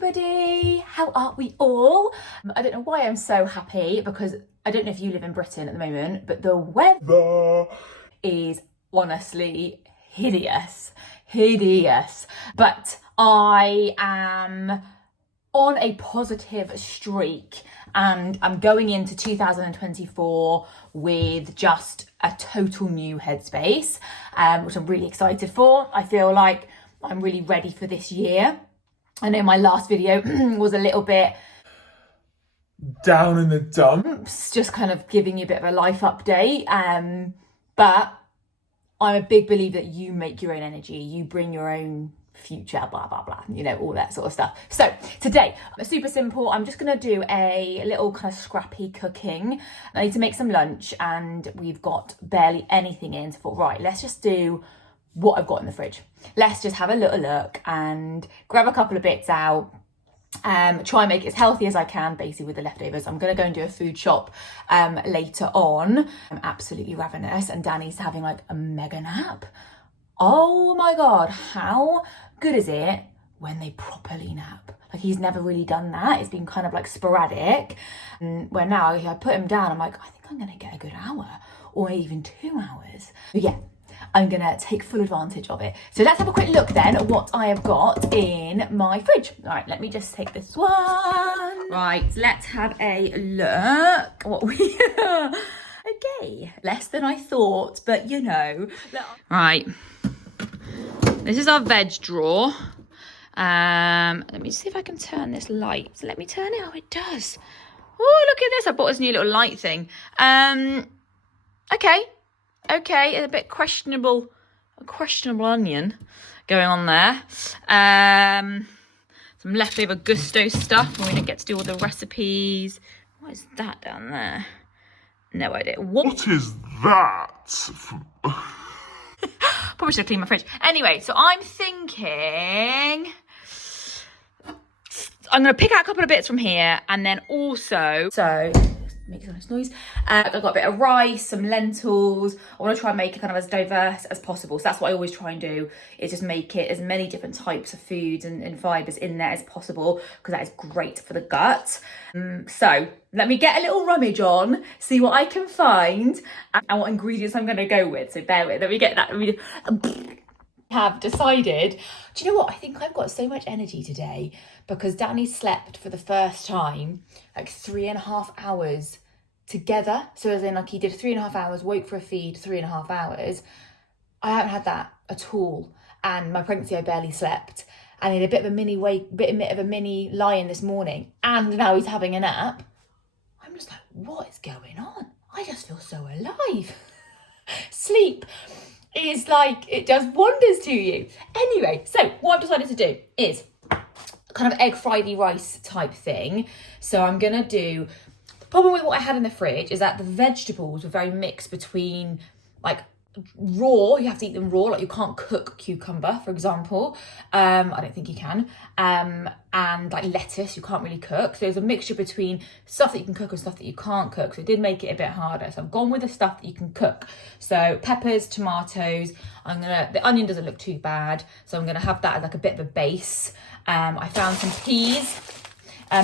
everybody, how are we all? I don't know why I'm so happy, because I don't know if you live in Britain at the moment, but the weather is honestly hideous. But I am on a positive streak and I'm going into 2024 with just a total new headspace, which I'm really excited for. I feel like I'm really ready for this year. I know my last video was a little bit down in the dumps, just kind of giving you a bit of a life update, but I'm a big believer that you make your own energy, you bring your own future, blah blah blah, you know, all that sort of stuff. So today, super simple, I'm just gonna do a little kind of scrappy cooking. I need to make some lunch and we've got barely anything in, so I thought, right, let's just do what I've got in the fridge. Let's just have a little look and grab a couple of bits out, try and make it as healthy as I can, basically, with the leftovers. I'm gonna go and do a food shop later on. I'm absolutely ravenous and Danny's having like a mega nap. Oh my God, how good is it when they properly nap? Like, he's never really done that. It's been kind of like sporadic. And where now I put him down, I'm like, I think I'm gonna get a good hour or even 2 hours. But yeah, I'm gonna take full advantage of it. So let's have a quick look then at what I have got in my fridge. All right, let me just take this one. Right, let's have a look. What we okay, less than I thought, but you know. Right, this is our veg drawer. Let me see if I can turn this light. Let me turn it. Oh, it does. Oh, look at this. I bought this new little light thing. Okay, a bit questionable, a questionable onion going on there. Some leftover Gusto stuff. We didn't get to do all the recipes. What is that down there? No idea. What is that? Probably should clean my fridge. Anyway, so I'm thinking I'm going to pick out a couple of bits from here, and then also, so make a nice noise. I've got a bit of rice, some lentils. I want to try and make it kind of as diverse as possible. So that's what I always try and do, is just make it as many different types of foods and fibres in there as possible, because that is great for the gut. So let me get a little rummage on, see what I can find and what ingredients I'm going to go with. So bear with, let me get that. Have decided, do you know what? I think I've got so much energy today because Danny slept for the first time like 3.5 hours together. So as in, like, he did 3.5 hours, woke for a feed, 3.5 hours. I haven't had that at all. And my pregnancy, I barely slept. And he had a bit of a mini lie-in this morning. And now he's having a nap. I'm just like, what is going on? I just feel so alive. Sleep is like, it does wonders to you. Anyway, so what I've decided to do is kind of egg friedy rice type thing. So I'm gonna do, the problem with what I had in the fridge is that the vegetables were very mixed between like raw, you have to eat them raw, like you can't cook cucumber, for example. I don't think you can. And like lettuce, you can't really cook. So there's a mixture between stuff that you can cook and stuff that you can't cook. So it did make it a bit harder. So I've gone with the stuff that you can cook. So peppers, tomatoes, the onion doesn't look too bad. So I'm gonna have that as like a bit of a base. I found some peas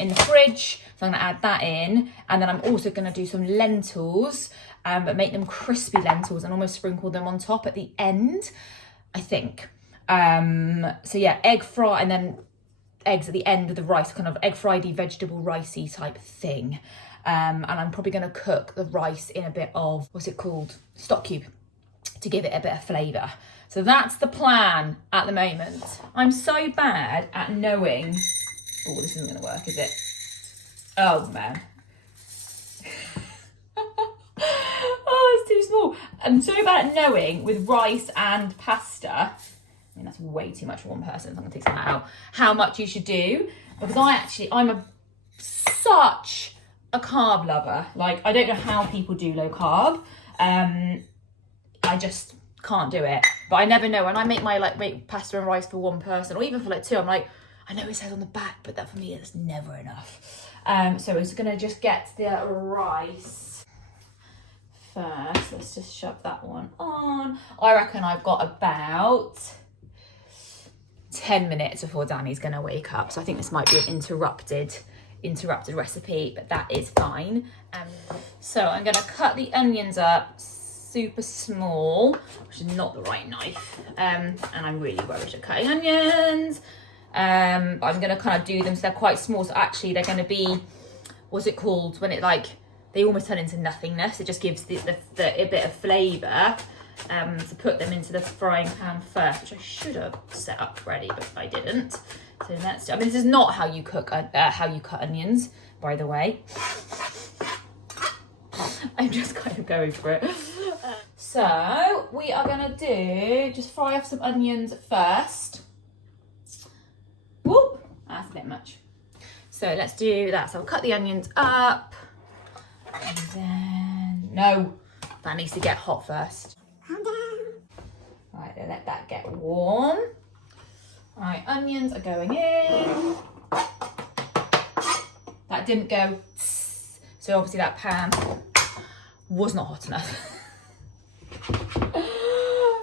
in the fridge. So I'm gonna add that in. And then I'm also gonna do some lentils, but make them crispy lentils and almost sprinkle them on top at the end, I think. So yeah, egg fry, and then eggs at the end of the rice, kind of egg friedy vegetable ricey type thing. And I'm probably gonna cook the rice in a bit of, what's it called? Stock cube, to give it a bit of flavour. So that's the plan at the moment. I'm so bad at knowing, oh, this isn't gonna work, is it? Oh man. Oh, it's too small. I'm so bad at knowing with rice and pasta. I mean, that's way too much for one person, so I'm gonna take some of that out. How much you should do, because I'm such a carb lover. Like, I don't know how people do low carb. I just can't do it. But I never know, when I make pasta and rice for one person, or even for like 2, I'm like, I know it says on the back, but that for me is never enough. So we're just gonna just get the rice first. Let's just shove that one on. I reckon I've got about 10 minutes before Danny's gonna wake up. So I think this might be an interrupted recipe, but that is fine. So I'm gonna cut the onions up super small, which is not the right knife. And I'm really rubbish at cutting onions. But I'm gonna kind of do them so they're quite small. So actually they're gonna be, what's it called? When it like, they almost turn into nothingness. It just gives a bit of flavour. To put them into the frying pan first, which I should have set up ready, but I didn't. So let's. I mean, this is not how you cook, how you cut onions, by the way. I'm just kind of going for it. So we are gonna just fry off some onions first. Whoop, that's a bit much. So let's do that. So I'll cut the onions up, and then that needs to get hot first. Calm down. Right, then let that get warm. Right, onions are going in. That didn't go tss, so obviously that pan was not hot enough.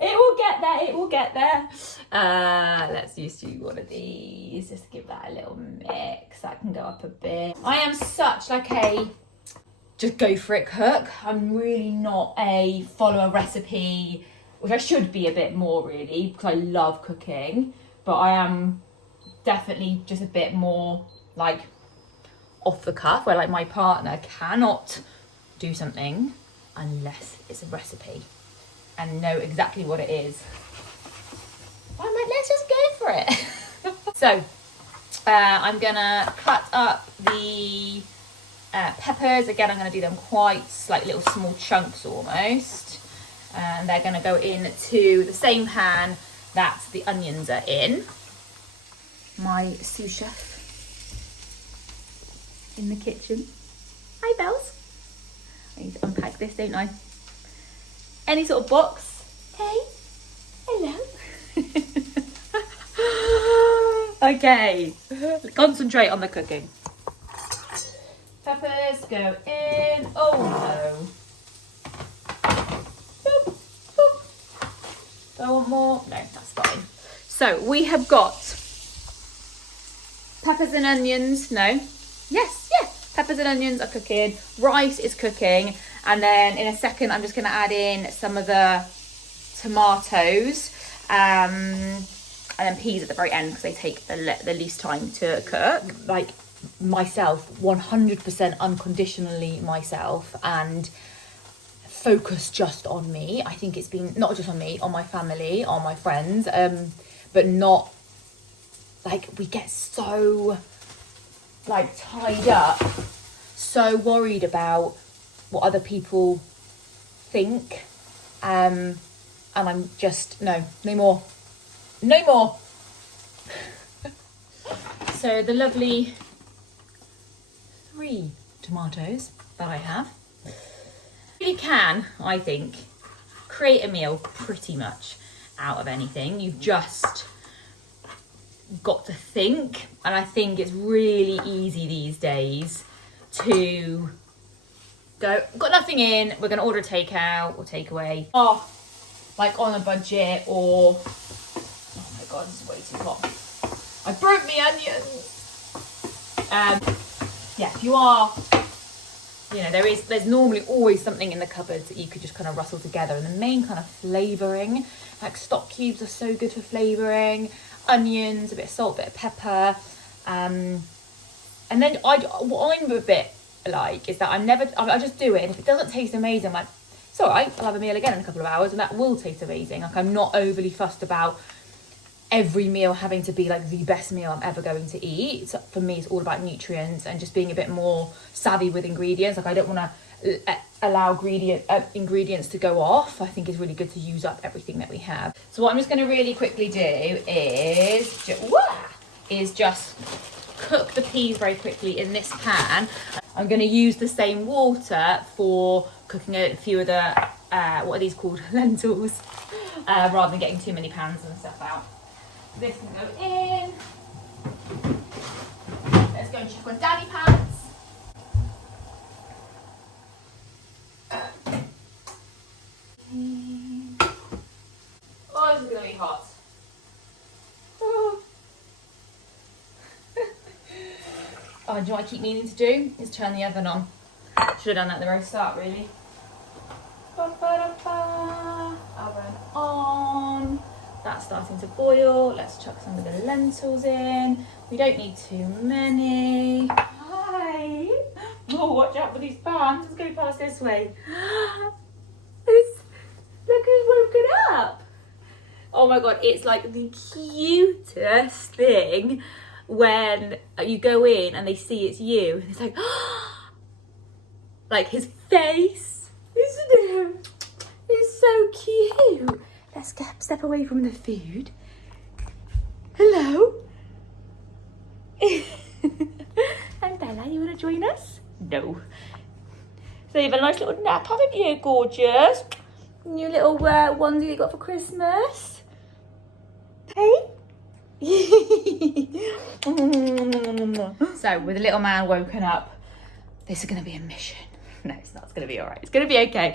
It will get there. Let's just do one of these, just to give that a little mix. That can go up a bit. I am such like a just go for it cook. I'm really not a follow a recipe, which I should be a bit more really, because I love cooking, but I am definitely just a bit more like off the cuff, where like my partner cannot do something unless it's a recipe and know exactly what it is. I'm like, let's just go for it. So I'm gonna cut up the peppers. Again, I'm going to do them quite like little small chunks almost, and they're going to go into the same pan that the onions are in. My sous chef in the kitchen. Hi Bells. I need to unpack this, don't I? Any sort of box. Hey, hello. Okay, concentrate on the cooking. Peppers go in. Oh no. Boop, boop. Do I want more? No, that's fine. So we have got peppers and onions. No. Yes. Peppers and onions are cooking. Rice is cooking. And then in a second, I'm just going to add in some of the tomatoes. And then peas at the very end, because they take the least time to cook. Like myself, 100% unconditionally myself, and focus just on me. I think it's been not just on me, on my family, on my friends, but not like we get so like tied up, so worried about what other people think, and I'm just no more. So the lovely 3 tomatoes that I have. You can, I think, create a meal pretty much out of anything. You've just got to think, and I think it's really easy these days to go, got nothing in, we're going to order a takeout or takeaway. Oh, like on a budget, or, oh my God, this is way too hot. I broke my onions. Yeah, if you are, you know, there's normally always something in the cupboards that you could just kind of rustle together. And the main kind of flavouring, like stock cubes are so good for flavouring, onions, a bit of salt, a bit of pepper. And then what I'm a bit like is that I just do it, and if it doesn't taste amazing, I'm like, it's all right, I'll have a meal again in a couple of hours and that will taste amazing. Like, I'm not overly fussed about every meal having to be like the best meal I'm ever going to eat. So for me, it's all about nutrients and just being a bit more savvy with ingredients. Like, I don't want to allow ingredients to go off. I think it's really good to use up everything that we have. So what I'm just going to really quickly do is just cook the peas very quickly in this pan. I'm going to use the same water for cooking a few of the what are these called, lentils, rather than getting too many pans and stuff out. This can go in. Let's go and check on Daddy pants. Oh, this is going to be hot. Oh. Oh, do you know what I keep meaning to do? Is turn the oven on. Should have done that at the very start, really. Ba-ba-da-ba. Oven on. That's starting to boil. Let's chuck some of the lentils in. We don't need too many. Hi. Oh, watch out for these pans. Let's go past this way. Look who's woken up. Oh my God, it's like the cutest thing when you go in and they see it's you. And it's like his face, isn't it? It's so cute. Let's step away from the food. Hello. And Bella, you want to join us? No. So you've had a nice little nap, haven't you, gorgeous? New little onesie you got for Christmas. Hey? So with the little man woken up, this is going to be a mission. No, it's not. It's going to be all right. It's going to be okay.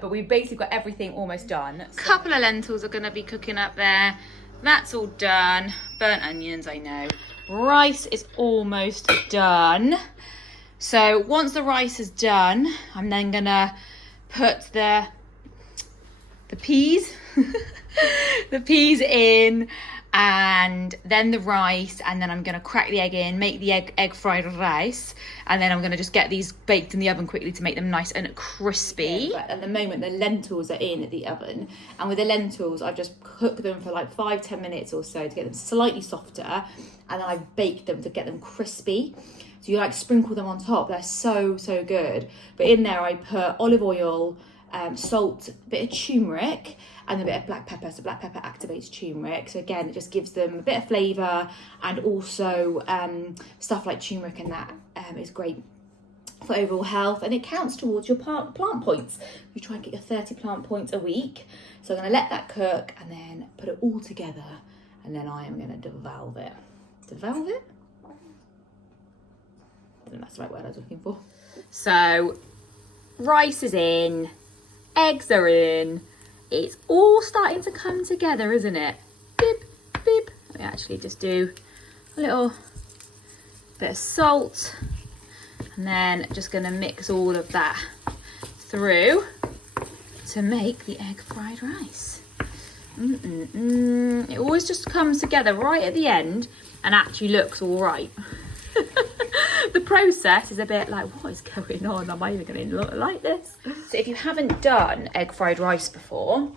But we've basically got everything almost done. A couple of lentils are going to be cooking up there. That's all done. Burnt onions, I know. Rice is almost done. So once the rice is done, I'm then going to put the peas, the peas in, and then the rice, and then I'm going to crack the egg in, make the egg fried rice, and then I'm going to just get these baked in the oven quickly to make them nice and crispy. Yeah, but at the moment the lentils are in the oven, and with the lentils I've just cooked them for like 5-10 minutes or so to get them slightly softer, and then I've baked them to get them crispy. So you like sprinkle them on top. They're so good. But in there I put olive oil, salt, a bit of turmeric, and a bit of black pepper. So black pepper activates turmeric. So again, it just gives them a bit of flavour, and also stuff like turmeric and that is great for overall health, and it counts towards your plant points. You try and get your 30 plant points a week. So I'm going to let that cook and then put it all together, and then I am going to devolve it. Devolve it? I don't know if that's the right word I was looking for. So rice is in, eggs are in. It's all starting to come together, isn't it? Bip, bip. Let me actually just do a little bit of salt, and then just going to mix all of that through to make the egg fried rice. It always just comes together right at the end and actually looks all right. The process is a bit like, what is going on? Am I even going to look like this? So if you haven't done egg fried rice before,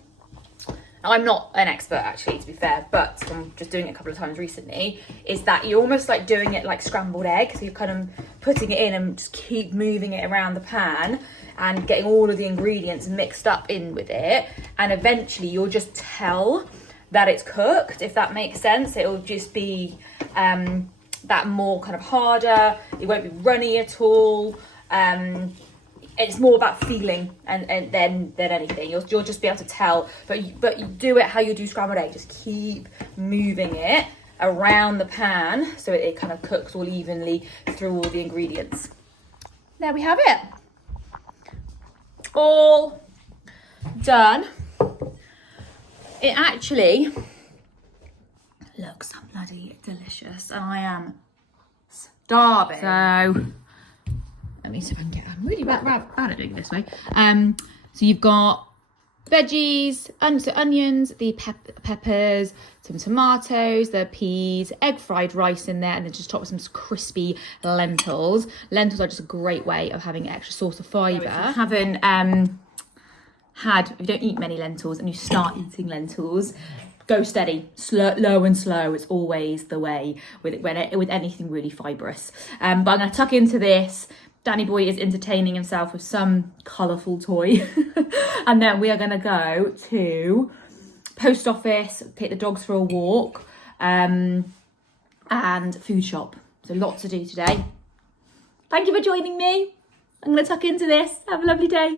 I'm not an expert actually, to be fair, but I'm just doing it a couple of times recently, is that you're almost like doing it like scrambled egg. So you're kind of putting it in and just keep moving it around the pan and getting all of the ingredients mixed up in with it. And eventually you'll just tell that it's cooked, if that makes sense. It'll just be that more kind of harder. It won't be runny at all. It's more about feeling and than anything. You'll just be able to tell. But you do it how you do scrambled egg. Just keep moving it around the pan so it kind of cooks all evenly through all the ingredients. There we have it. All done. It actually looks bloody delicious, and I am starving. So let me see if I can get. I'm really bad at doing it this way. So you've got veggies, onions, the peppers, some tomatoes, the peas, egg fried rice in there, and then just top with some crispy lentils. Lentils are just a great way of having extra source of fibre. If you haven't if you don't eat many lentils and you start eating lentils, go steady, low and slow. It's always the way with anything really fibrous. But I'm going to tuck into this. Danny boy is entertaining himself with some colourful toy. And then we are going to go to post office, take the dogs for a walk, and food shop. So lots to do today. Thank you for joining me. I'm going to tuck into this. Have a lovely day.